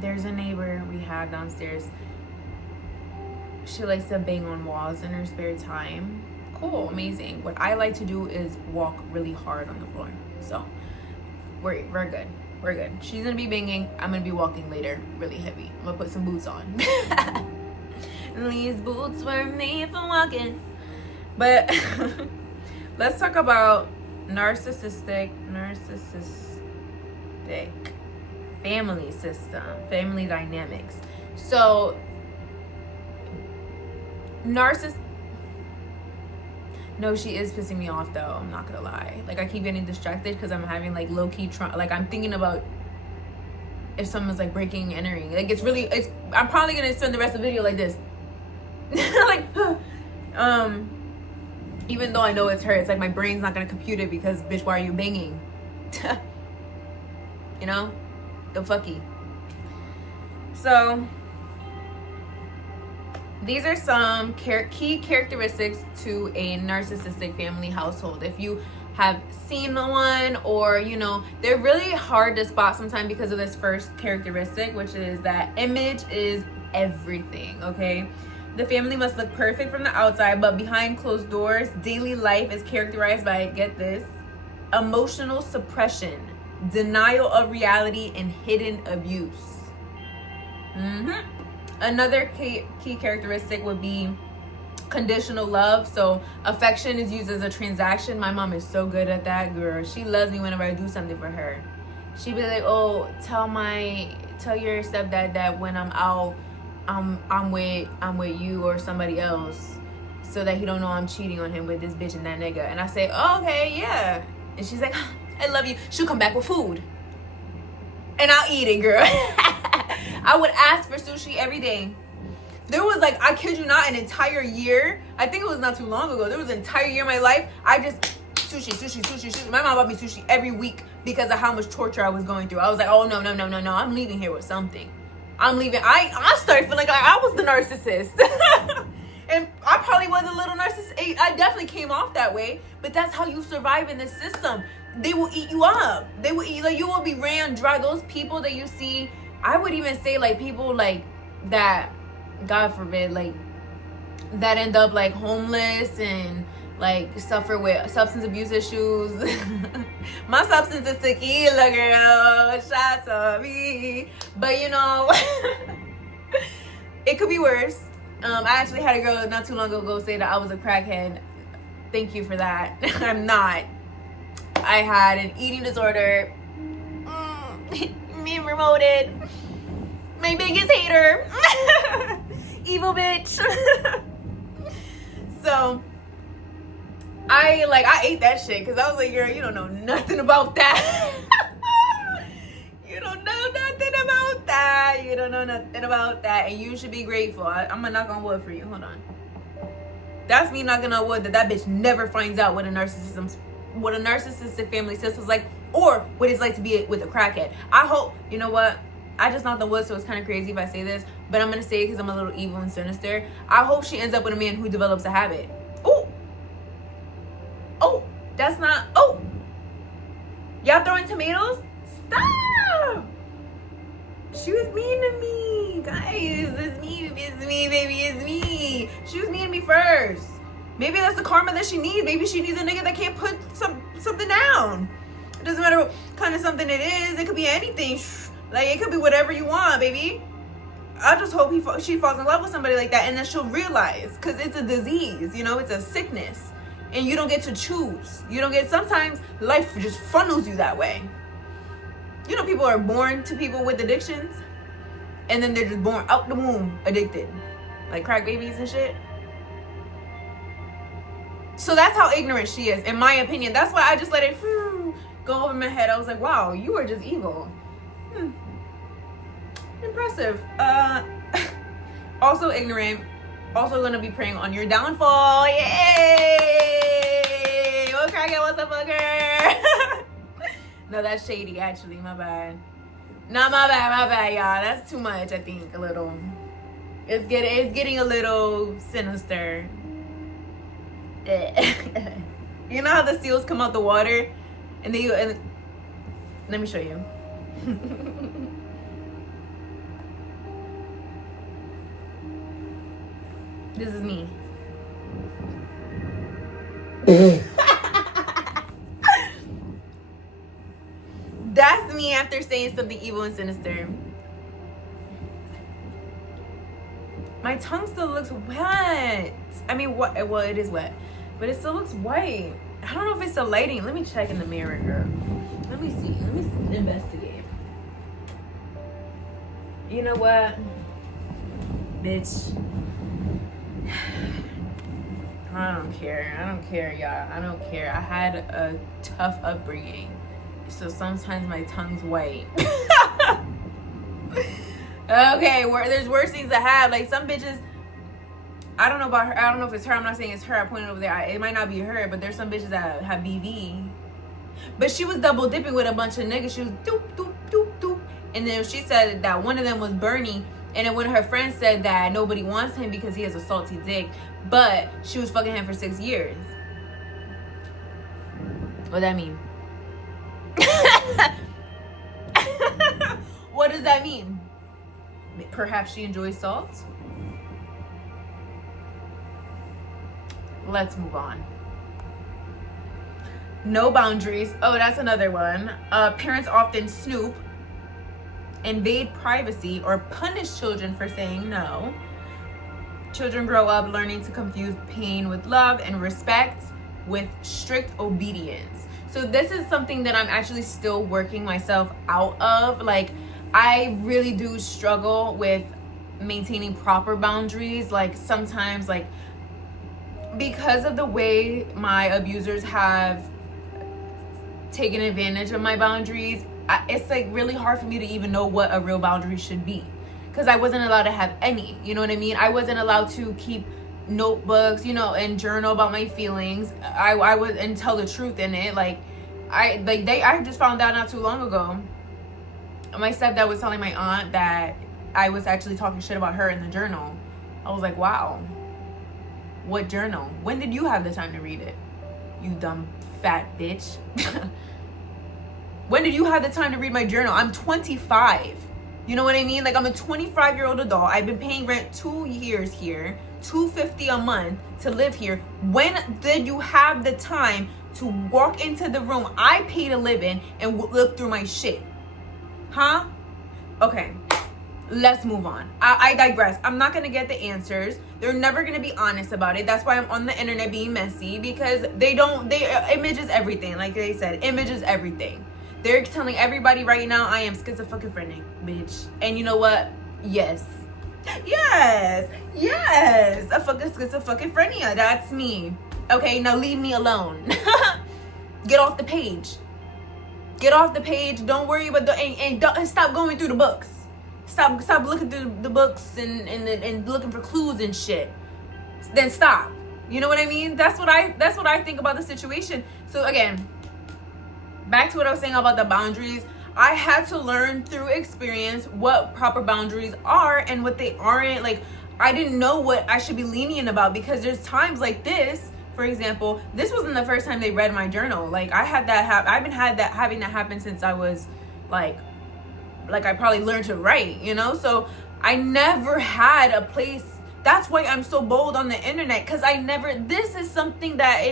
there's a neighbor we have downstairs. She likes to bang on walls in her spare time. Cool, amazing. What I like to do is walk really hard on the floor. So we're good. We're good. She's gonna be banging. I'm gonna be walking later really heavy. I'm gonna put some boots on. These boots were made for walking. But let's talk about narcissistic family system, family dynamics. So no, she is pissing me off though, I'm not gonna lie. Like, I keep getting distracted because I'm having like low-key like I'm thinking about if someone's like breaking and entering. Like, I'm probably gonna spend the rest of the video like this. Like even though I know it's her, it's like my brain's not gonna compute it because, bitch, why are you banging? You know, the fucky. So these are some key characteristics to a narcissistic family household. If you have seen one, or you know, they're really hard to spot sometimes because of this first characteristic, which is that image is everything. Okay, the family must look perfect from the outside, but behind closed doors, daily life is characterized by, get this, emotional suppression, denial of reality, and hidden abuse. Another key characteristic would be conditional love. So affection is used as a transaction. My mom is so good at that, girl. She loves me whenever I do something for her. She'd be like, oh, tell your stepdad that when I'm out, I'm with you or somebody else, so that he don't know I'm cheating on him with this bitch and that nigga. And I say, oh, okay, yeah. And she's like, I love you. She'll come back with food, and I'll eat it, girl. I would ask for sushi every day. There was, like, I kid you not, an entire year. I think it was not too long ago. There was an entire year of my life. I just sushi. My mom bought me sushi every week because of how much torture I was going through. I was like, oh no. I'm leaving here with something. I'm leaving. I started feeling like I was the narcissist. And I probably was a little narcissist. I definitely came off that way. But that's how you survive in this system. They will eat you up. They will eat, like, you will be ran dry. Those people that you see, I would even say, like, people like that, God forbid, like, that end up like homeless and like suffer with substance abuse issues. My substance is tequila, girl. Shots on me. But you know, it could be worse. I actually had a girl not too long ago say that I was a crackhead. Thank you for that. I'm not. I had an eating disorder. Me promoted. My biggest hater. Evil bitch. So I ate that shit because I was like, girl, you don't know nothing about that. You don't know nothing about that. You don't know nothing about that. And you should be grateful. I'm gonna knock on wood for you. Hold on. That's me knocking on wood that bitch never finds out what a narcissistic family system's like, or what it's like to be with a crackhead. I hope, you know what? I just knocked on wood, so it's kind of crazy if I say this, but I'm gonna say it because I'm a little evil and sinister. I hope she ends up with a man who develops a habit. Oh, that's not. Oh, y'all throwing tomatoes? Stop! She was mean to me, guys. It's me, baby, it's me. She was mean to me first. Maybe that's the karma that she needs. Maybe she needs a nigga that can't put something down. It doesn't matter what kind of something it is. It could be anything. Like, it could be whatever you want, baby. I just hope she falls in love with somebody like that, and then she'll realize, because it's a disease, you know, it's a sickness, and you don't get to choose. Sometimes life just funnels you that way. You know, people are born to people with addictions, and then they're just born out the womb addicted, like crack babies and shit. So that's how ignorant she is, in my opinion. That's why I just let it go over my head. I was like, wow, you are just evil. Impressive. Also ignorant. Also gonna be preying on your downfall. Yay! Okay, what's up, fucker? No, that's shady, actually. My bad. No, my bad, y'all. That's too much, I think, a little. It's getting a little sinister. You know how the seals come out the water? And let me show you. This is me. That's me after saying something evil and sinister. My tongue still looks wet. I mean, what? Well, it is wet, but it still looks white. I don't know if it's the lighting. Let me check in the mirror, girl. Let me see. Let me investigate. You know what, bitch? I don't care. I don't care, y'all. I don't care. I had a tough upbringing, so sometimes my tongue's white. Okay, there's worse things to have. Like some bitches, I don't know about her. I don't know if it's her. I'm not saying it's her. I pointed over there. It might not be her, but there's some bitches that have BV. But she was double dipping with a bunch of niggas. She was doop, doop, doop, doop. And then she said that one of them was Bernie. And then one of her friends said that nobody wants him because he has a salty dick. But she was fucking him for 6 years. What that mean? What does that mean? Perhaps she enjoys salt? Let's move on. No boundaries. Oh, that's another one. Parents often snoop, invade privacy, or punish children for saying no. Children grow up learning to confuse pain with love and respect with strict obedience. So this is something that I'm actually still working myself out of. Like, I really do struggle with maintaining proper boundaries. Like sometimes, like, because of the way my abusers have taken advantage of my boundaries, it's like really hard for me to even know what a real boundary should be, because I wasn't allowed to have any, you know what I mean? I wasn't allowed to keep notebooks, you know, and journal about my feelings. I would, and tell the truth in it. I just found out not too long ago. My stepdad was telling my aunt that I was actually talking shit about her in the journal. I was like, wow, what journal? When did you have the time to read it? You dumb fat bitch. When did you have the time to read my journal? I'm 25. You know what I mean? Like, I'm a 25-year-old adult. I've been paying rent 2 years here, $250 a month to live here. When did you have the time to walk into the room I pay to live in and look through my shit? Huh? Okay, let's move on. I digress. I'm not gonna get the answers. They're never gonna be honest about it. That's why I'm on the internet being messy, because image is everything. Like they said, image is everything. They're telling everybody right now I am schizophrenic, bitch. And you know what? Yes. A fucking schizophrenia. That's me. Okay, now leave me alone. Get off the page. Get off the page. Don't worry about and stop going through the books. Stop looking through the books and looking for clues and shit. Then stop. You know what I mean? That's what I think about the situation. So again, back to what I was saying about the boundaries. I had to learn through experience what proper boundaries are and what they aren't. Like, I didn't know what I should be lenient about, because there's times like this. For example, this wasn't the first time they read my journal. Like, I had that having that happen since I was like I probably learned to write, you know? So I never had a place. That's why I'm so bold on the internet, because this is something that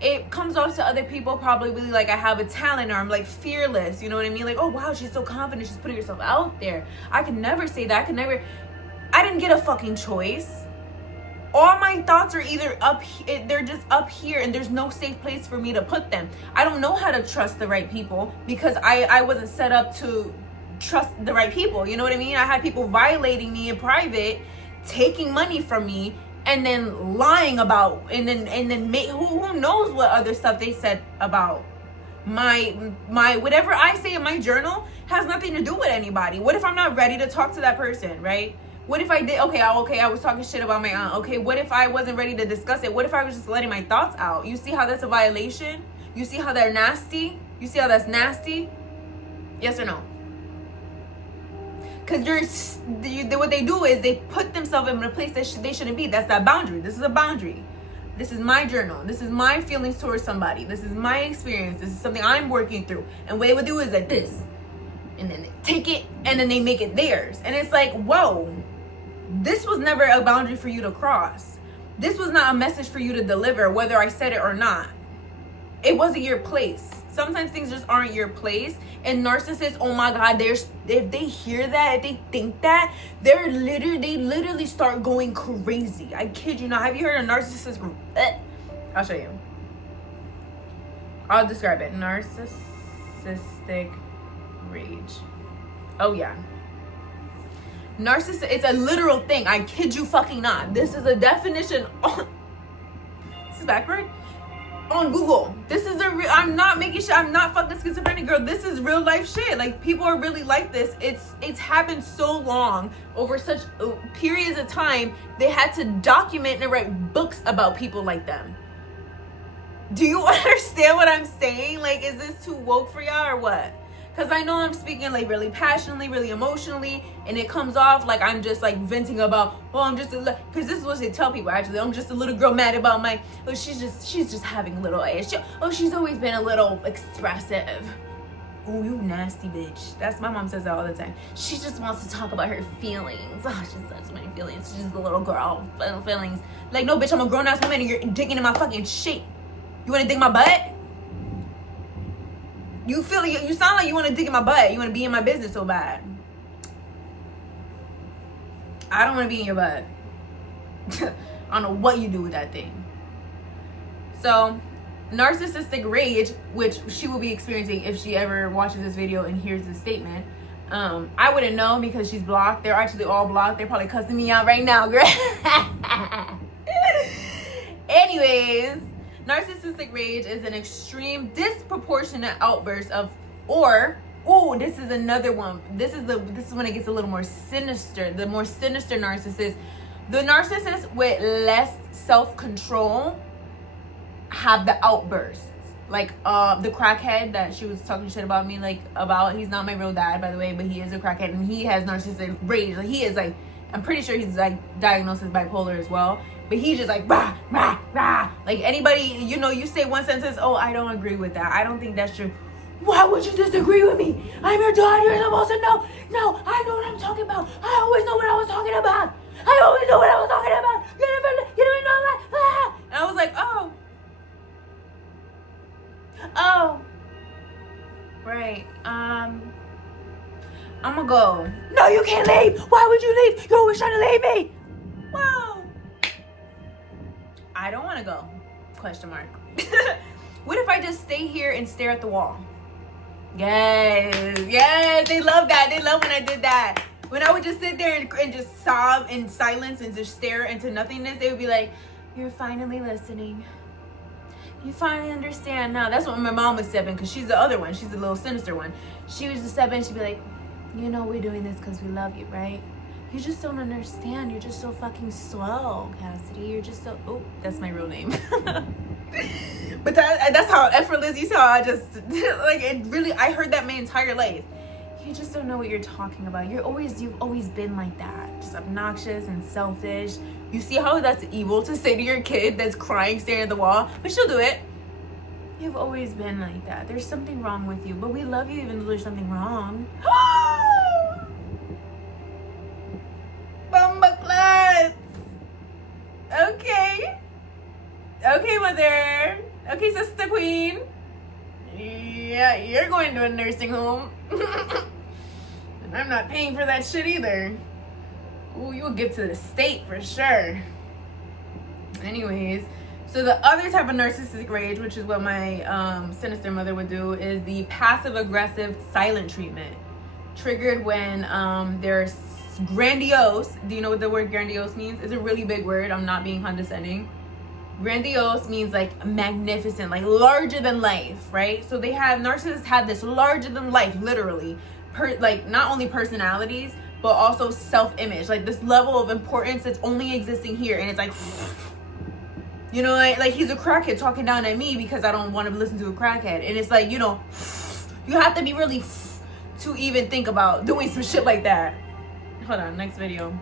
it comes off to other people probably really like I have a talent, or I'm like fearless, you know what I mean? Like, oh wow, she's so confident, she's putting herself out there. I could never say that. I didn't get a fucking choice. All my thoughts are either they're just up here, and there's no safe place for me to put them. I don't know how to trust the right people, because I wasn't set up to trust the right people, you know what I mean? I had people violating me in private, taking money from me, and then lying about, and then who knows what other stuff they said about my whatever I say in my journal has nothing to do with anybody. What if I'm not ready to talk to that person, right? What if I did? Okay, I was talking shit about my aunt. Okay, what if I wasn't ready to discuss it? What if I was just letting my thoughts out? You see how that's a violation? You see how they're nasty? You see how that's nasty? Yes or no? Because what they do is they put themselves in a place that they shouldn't be. That's that boundary. This is a boundary. This is my journal. This is my feelings towards somebody. This is my experience. This is something I'm working through. And what they would do is like this. And then they take it and then they make it theirs. And it's like, whoa, this was never a boundary for you to cross. this was not a message for you to deliver, whether I said it or not. It wasn't your place. Sometimes things just aren't your place. And narcissists, oh my God, if they hear that, if they think that, they literally start going crazy. I kid you not. Have you heard of narcissist? I'll show you. I'll describe it. Narcissistic rage. Oh yeah. Narcissist, it's a literal thing. I kid you fucking not. This is a definition on, this is backward, on Google. This is I'm not making shit. I'm not fucking schizophrenic, girl. This is real life shit. Like, people are really like this. It's happened so long, over such periods of time, they had to document and write books about people like them. Do you understand what I'm saying? Like, is this too woke for y'all or what? Because I know I'm speaking like really passionately, really emotionally, and it comes off like I'm just like venting about, oh, I'm just because this is what they tell people actually. I'm just a little girl mad about my, oh, she's just having a little age. She's always been a little expressive. Oh, you nasty bitch. That's, my mom says that all the time. She just wants to talk about her feelings. Oh, she says so many feelings. She's just a little girl, feelings. Like, no, bitch, I'm a grown ass woman and you're digging in my fucking shit. You want to dig my butt? You sound like you want to dig in my butt. You want to be in my business so bad. I don't want to be in your butt. I don't know what you do with that thing. So, narcissistic rage, which she will be experiencing if she ever watches this video and hears this statement. I wouldn't know because she's blocked. They're actually all blocked. They're probably cussing me out right now, girl. Anyways, narcissistic rage is an extreme, disproportionate outburst of, this is another one. This is when it gets a little more sinister. The more sinister narcissist, the narcissist with less self-control have the outbursts. Like the crackhead that she was talking shit about me, he's not my real dad, by the way, but he is a crackhead and he has narcissistic rage. Like, he is like, I'm pretty sure he's like diagnosed as bipolar as well. But he's just like, rah, rah, rah. Like, anybody, you say one sentence, oh, I don't agree with that. I don't think that's true. Why would you disagree with me? I'm your daughter. You're supposed to know. No, I know what I'm talking about. I always know what I was talking about. I always know what I was talking about. You never know that. Ah. And I was like, oh, right. I'm gonna go. No, you can't leave. Why would you leave? You're always trying to leave me. Whoa. I don't want to go. Question mark. What if I just stay here and stare at the wall? Yes. They love that. They love when I did that. When I would just sit there and just sob in silence and just stare into nothingness, they would be like, you're finally listening. You finally understand now. That's what my mom was stepping, because she's the other one. She's the little sinister one. She was just stepping. She'd be like, we're doing this because we love you, right? You just don't understand. You're just so fucking slow, Cassidy. You're just so... Oh, that's my real name. But that's how effortless, you saw. I just... Like, it really... I heard that my entire life. You just don't know what you're talking about. You've always been like that. Just obnoxious and selfish. You see how that's evil to say to your kid that's crying, staring at the wall? But she'll do it. You've always been like that. There's something wrong with you. But we love you even though there's something wrong. Bumbaclats. Okay, mother. Okay, sister queen. Yeah, you're going to a nursing home. And I'm not paying for that shit either. Ooh, you'll get to the state for sure. Anyways, so the other type of narcissistic rage, which is what my sinister mother would do, is the passive-aggressive silent treatment. Triggered when they're grandiose. Do you know what the word grandiose means? It's a really big word. I'm not being condescending. Grandiose means like magnificent, like larger than life, right? So narcissists have this larger than life, literally, like not only personalities, but also self-image, like this level of importance that's only existing here. And it's like, like he's a crackhead talking down at me because I don't want to listen to a crackhead. And it's like, you have to be really to even think about doing some shit like that. Hold on, next video.